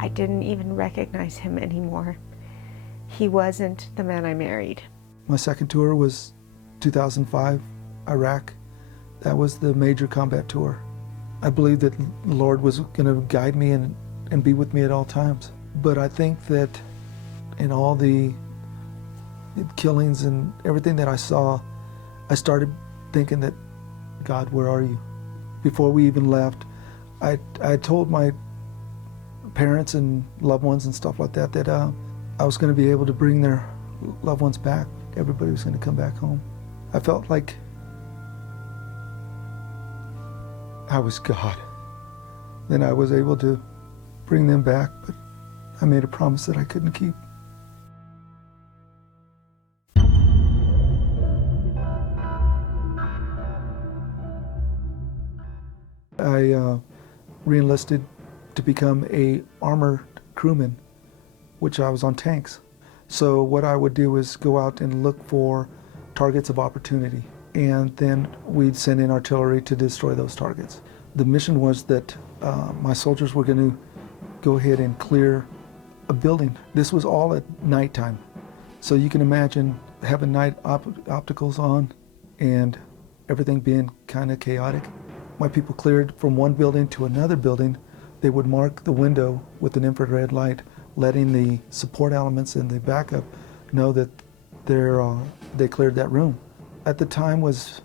I didn't even recognize him anymore. He wasn't the man I married. My second tour was 2005, Iraq. That was the major combat tour. I believed that the Lord was going to guide me and be with me at all times. But I think that in all the killings and everything that I saw, I started thinking that, God, where are you? Before we even left, I told my parents and loved ones and stuff like that that I was going to be able to bring their loved ones back. Everybody was going to come back home. I felt like I was God. Then I was able to bring them back, but I made a promise that I couldn't keep. I re-enlisted to become a armored crewman, which I was on tanks. So what I would do is go out and look for targets of opportunity, and then we'd send in artillery to destroy those targets. The mission was that my soldiers were going to go ahead and clear a building. This was all at nighttime. So you can imagine having night opticals on and everything being kind of chaotic. My people cleared from one building to another building. They would mark the window with an infrared light, letting the support elements and the backup know that they cleared that room. At the time was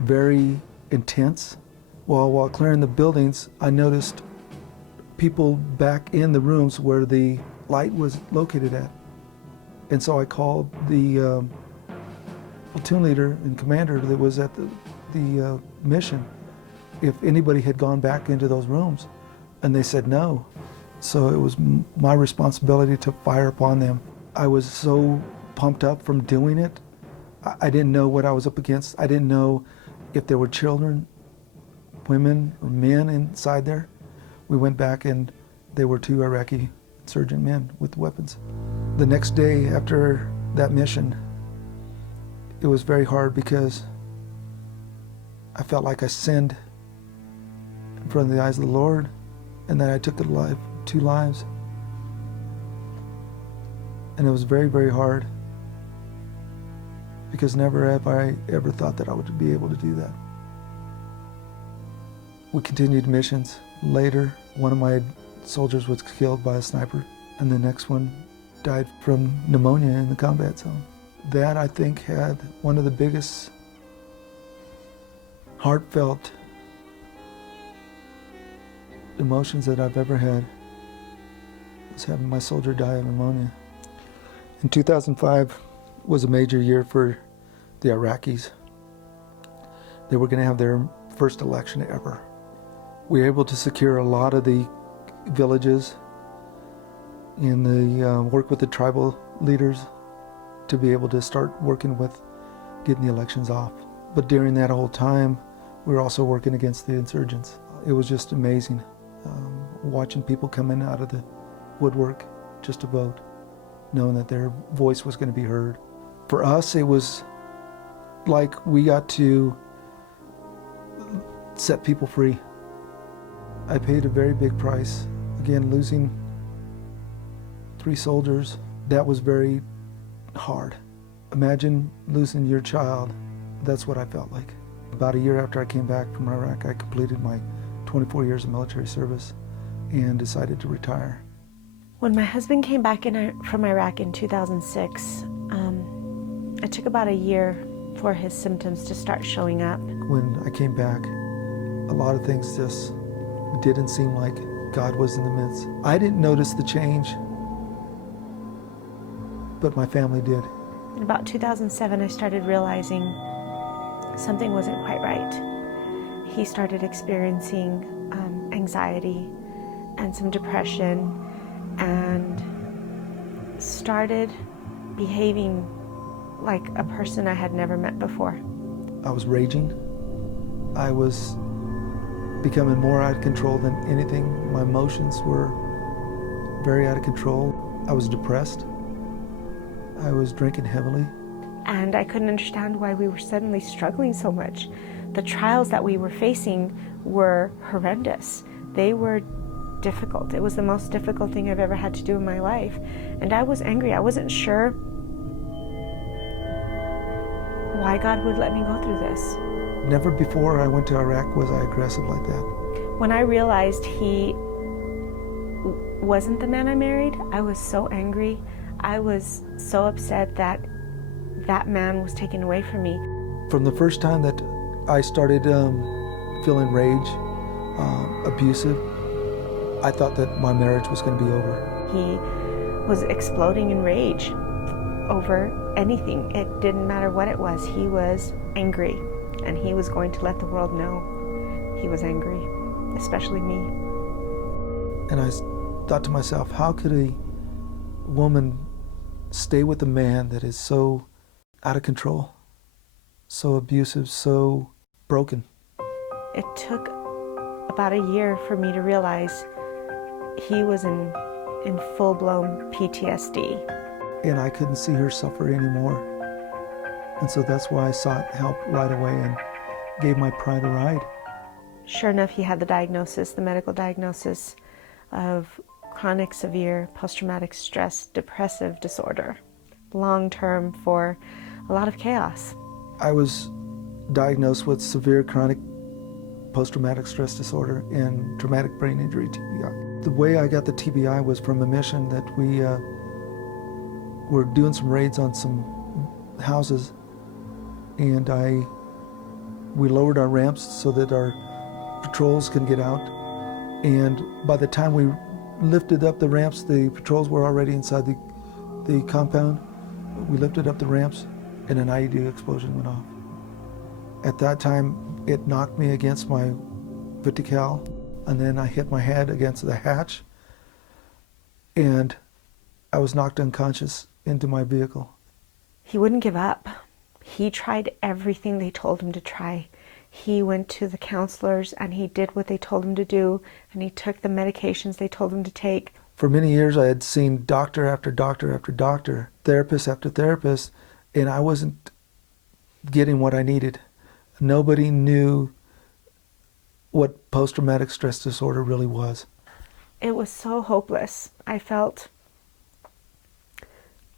very intense. While clearing the buildings, I noticed people back in the rooms where the light was located at. And so I called the platoon leader and commander that was at the mission if anybody had gone back into those rooms, and they said no. So it was my responsibility to fire upon them. I was so pumped up from doing it. I didn't know what I was up against. I didn't know if there were children, women, or men inside there. We went back and there were 2 Iraqi insurgent men with weapons. The next day after that mission, it was very hard because I felt like I sinned in front of the eyes of the Lord, and that I took 2 lives. And it was very, very hard, because never have I ever thought that I would be able to do that. We continued missions. Later, one of my soldiers was killed by a sniper, and the next one died from pneumonia in the combat zone. That, I think, had one of the biggest heartfelt emotions that I've ever had, was having my soldier die of pneumonia. In 2005 was a major year for the Iraqis. They were going to have their first election ever. We were able to secure a lot of the villages and work with the tribal leaders to be able to start working with getting the elections off. But during that whole time, we were also working against the insurgents. It was just amazing watching people coming out of the woodwork just to vote, knowing that their voice was going to be heard. For us, it was like we got to set people free. I paid a very big price. Again, losing 3 soldiers, that was very hard. Imagine losing your child. That's what I felt like. About a year after I came back from Iraq, I completed my 24 years of military service and decided to retire. When my husband came back from Iraq in 2006, it took about a year for his symptoms to start showing up. When I came back, a lot of things just didn't seem like God was in the midst. I didn't notice the change, but my family did. In about 2007, I started realizing something wasn't quite right. He started experiencing anxiety and some depression, and started behaving like a person I had never met before. I was raging. I was becoming more out of control than anything. My emotions were very out of control. I was depressed. I was drinking heavily. And I couldn't understand why we were suddenly struggling so much. The trials that we were facing were horrendous. They were difficult. It was the most difficult thing I've ever had to do in my life. And I was angry. I wasn't sure why God would let me go through this. Never before I went to Iraq was I aggressive like that. When I realized he wasn't the man I married, I was so angry. I was so upset that that man was taken away from me. From the first time that I started feeling rage, abusive, I thought that my marriage was going to be over. He was exploding in rage over anything. It didn't matter what it was. He was angry, and he was going to let the world know he was angry, especially me. And I thought to myself, how could a woman stay with a man that is so out of control, so abusive, so broken? It took about a year for me to realize he was in full-blown PTSD. And I couldn't see her suffer anymore. And so that's why I sought help right away and gave my pride a ride. Sure enough, he had the diagnosis, the medical diagnosis of chronic severe post-traumatic stress depressive disorder, long-term for a lot of chaos. I was diagnosed with severe chronic post-traumatic stress disorder and traumatic brain injury, TBI. The way I got the TBI was from a mission that we were doing some raids on some houses, and we lowered our ramps so that our patrols can get out. And by the time we lifted up the ramps, the patrols were already inside the compound. We lifted up the ramps, and an IED explosion went off. At that time, it knocked me against my 50 cal, and then I hit my head against the hatch, and I was knocked unconscious into my vehicle. He wouldn't give up. He tried everything they told him to try. He went to the counselors and he did what they told him to do, and he took the medications they told him to take. For many years I had seen doctor after doctor after doctor, therapist after therapist, and I wasn't getting what I needed. Nobody knew what post-traumatic stress disorder really was. It was so hopeless. I felt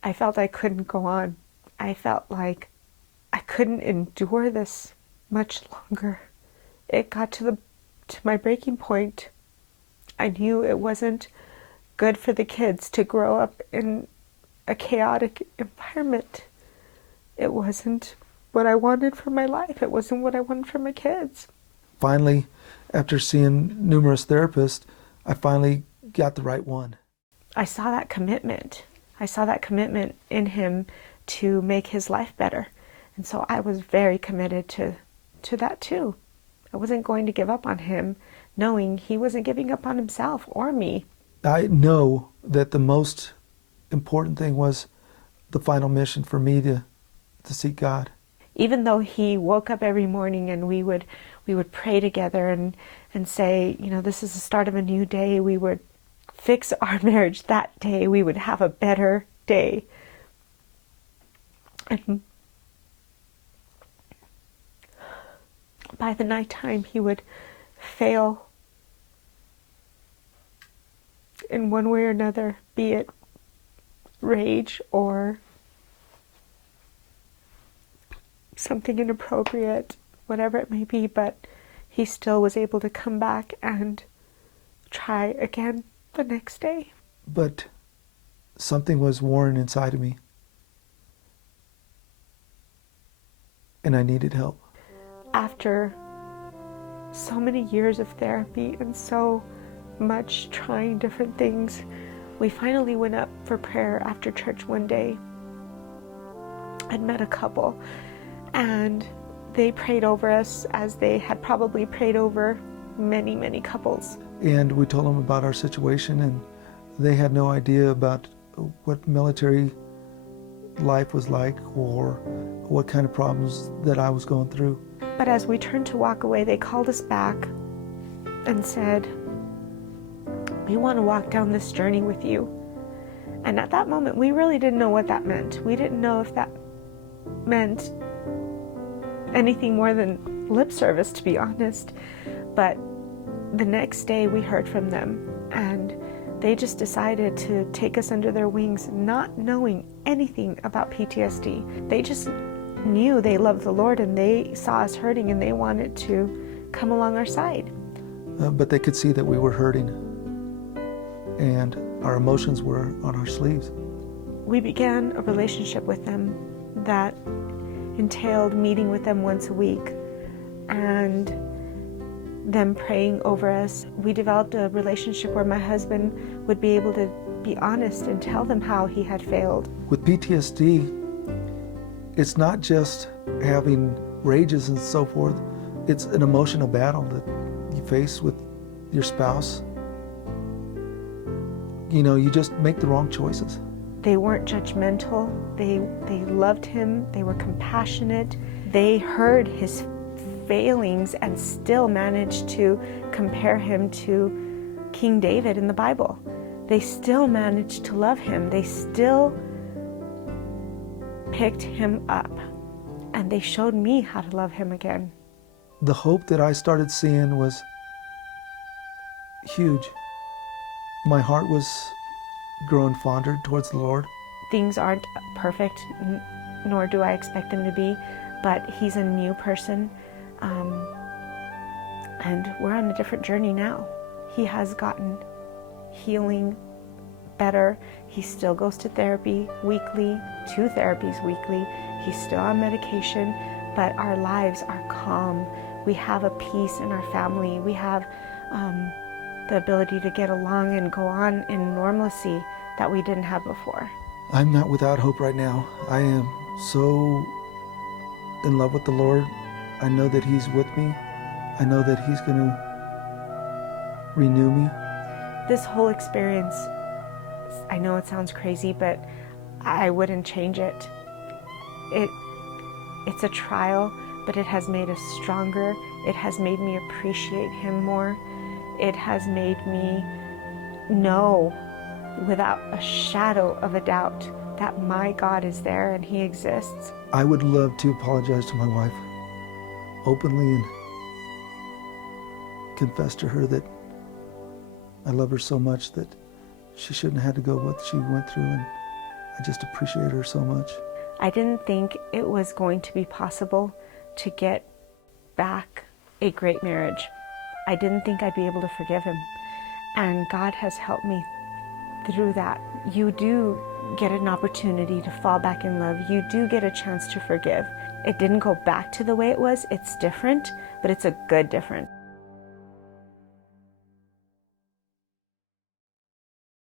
I couldn't go on. I felt like I couldn't endure this much longer. It got to my breaking point. I knew it wasn't good for the kids to grow up in a chaotic environment. It wasn't what I wanted for my life. It wasn't what I wanted for my kids. Finally, after seeing numerous therapists, I finally got the right one. I saw that commitment. I saw that commitment in him to make his life better. And so I was very committed to that too. I wasn't going to give up on him, knowing he wasn't giving up on himself or me. I know that the most important thing was the final mission for me to seek God. Even though he woke up every morning and we would pray together and say, you know, this is the start of a new day. We would fix our marriage that day. We would have a better day. And by the nighttime, he would fail in one way or another, be it rage or something inappropriate, whatever it may be, but he still was able to come back and try again the next day. But something was warring inside of me, and I needed help. After so many years of therapy and so much trying different things, we finally went up for prayer after church one day. I'd met a couple, and they prayed over us as they had probably prayed over many, many couples. And we told them about our situation, and they had no idea about what military life was like or what kind of problems that I was going through. But as we turned to walk away, they called us back and said, "We want to walk down this journey with you." And at that moment, we really didn't know what that meant. We didn't know if that meant anything more than lip service, to be honest. But the next day we heard from them, And they just decided to take us under their wings, not knowing anything about PTSD. They just knew they loved the Lord and they saw us hurting and they wanted to come along our side. But they could see that we were hurting and our emotions were on our sleeves. We began a relationship with them that entailed meeting with them once a week and them praying over us. We developed a relationship where my husband would be able to be honest and tell them how he had failed. With PTSD, it's not just having rages and so forth. It's an emotional battle that you face with your spouse. You know, you just make the wrong choices. They weren't judgmental. They loved him. They were compassionate. They heard his failings and still managed to compare him to King David in the Bible. They still managed to love him. They still picked him up, and they showed me how to love him again. The hope that I started seeing was huge. My heart was growing fonder towards the Lord. Things aren't perfect, nor do I expect them to be, but he's a new person, and we're on a different journey now. He has gotten healing better. He still goes to therapy weekly, 2 therapies weekly. He's still on medication, but our lives are calm. We have a peace in our family. We have the ability to get along and go on in normalcy that we didn't have before. I'm not without hope right now. I am so in love with the Lord. I know that He's with me. I know that He's going to renew me. This whole experience, I know it sounds crazy, but I wouldn't change it. It's a trial, but it has made us stronger. It has made me appreciate Him more. It has made me know without a shadow of a doubt that my God is there and He exists. I would love to apologize to my wife openly and confess to her that I love her so much that she shouldn't have had to go what she went through, and I just appreciate her so much. I didn't think it was going to be possible to get back a great marriage. I didn't think I'd be able to forgive him. And God has helped me through that. You do get an opportunity to fall back in love. You do get a chance to forgive. It didn't go back to the way it was. It's different, but it's a good different.